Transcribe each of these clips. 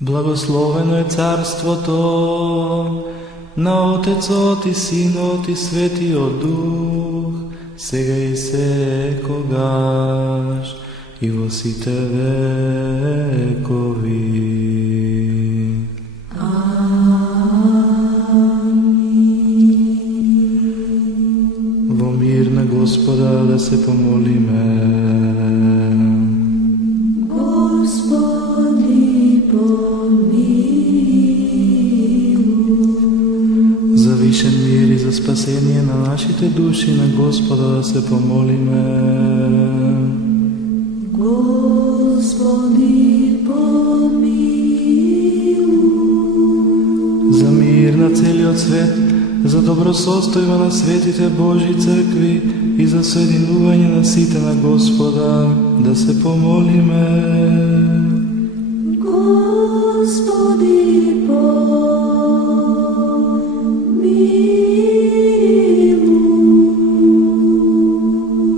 Благословено е царството на Отецот и Синот и Светиот Дух, сега и секогаш и во сите векови. Амин. Во мир на Господа да се помолиме. Господи, помилуј. За вишен мир и за спасение на нашите души на Господа да се помолиме. Господи, помилуј. За мир на целиот свет, за добросостојба на светите Божји цркви и за соединување на сите на Господа да се помолиме. Господи, помилуј.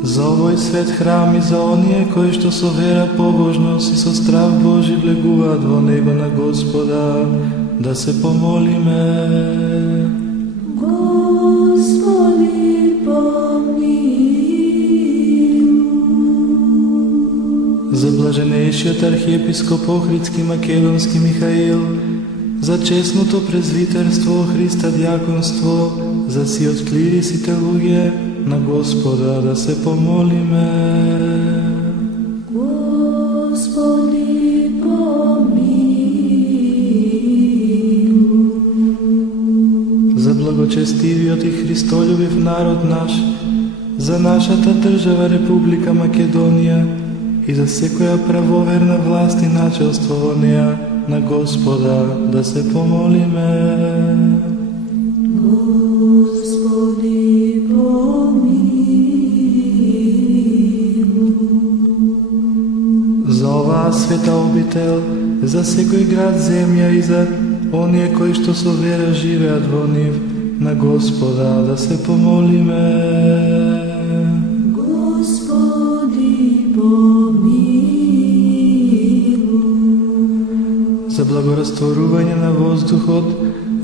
За овој свет храм и за оние кои што со вера, побожност и со страв Божи влегуваат во него на Господа да се помолиме. Господи, помилуј. За блаженејшиот архиепископ Охридски Македонски Михаил, за честното презвитерство Христа дјаконство, за сиот клир и сите луѓе на Господа да се помолиме. Господи, помилуј. За благочестивиот и христолюбив народ наш, за нашата држава Република Македонија и за секоја правоверна власт и начелство во неа на Господа да се помолиме. Господи, помилуј. За оваа света обител, за секој град, земја и за оние кои што со вера живеат во нив, на Господа да се помолиме. Господи, помилуј. За благорастворување на воздухот,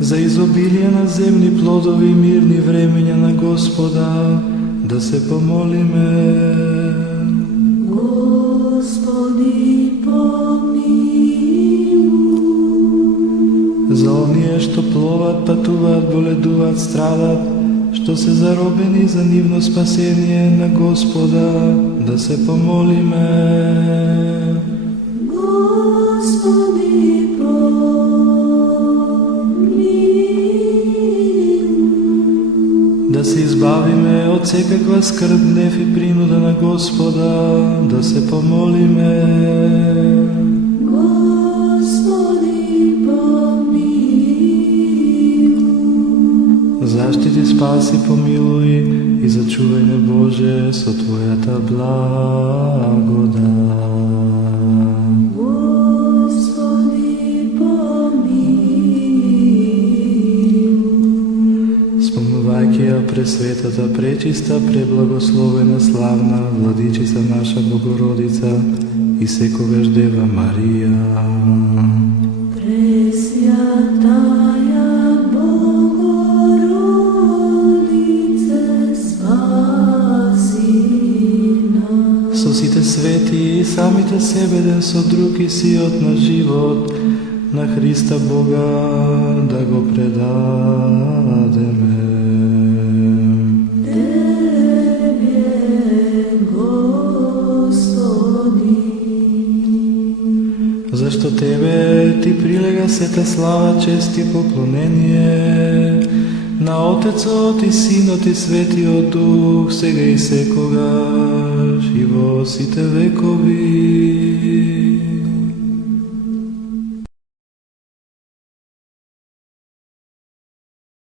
за изобилие на земни плодови и мирни времења на Господа да се помолиме. Господи, помилуј. За оние што пловат, патуваат, боледуваат, страдат, што се заробени за нивно спасение на Господа да се помолиме. Господи, помилуј. Да се избавиме од секаква скрб, гнев и принуда на Господа да се помолиме. Господи, помилуј. Заштити, спаси, помилуј и зачувај ме, Боже, со Твојата благодат. Господи, помилуј. Спомнувајќи ја пресветата, пречиста, преблагословена, славна Владичица наша Богородица и секогаш Дева Марија. Пресвятаја Богородице, спаси нас. Со сите свети и самите себе еден со друг и сиот на живот на Христа Бога да го предадеме. Тебе, Господи. Зашто Тебе Ти прилега сета слава, чест и поклонение на Отецот и Синот и Светиот Дух, сега и секогаш и во сите векови.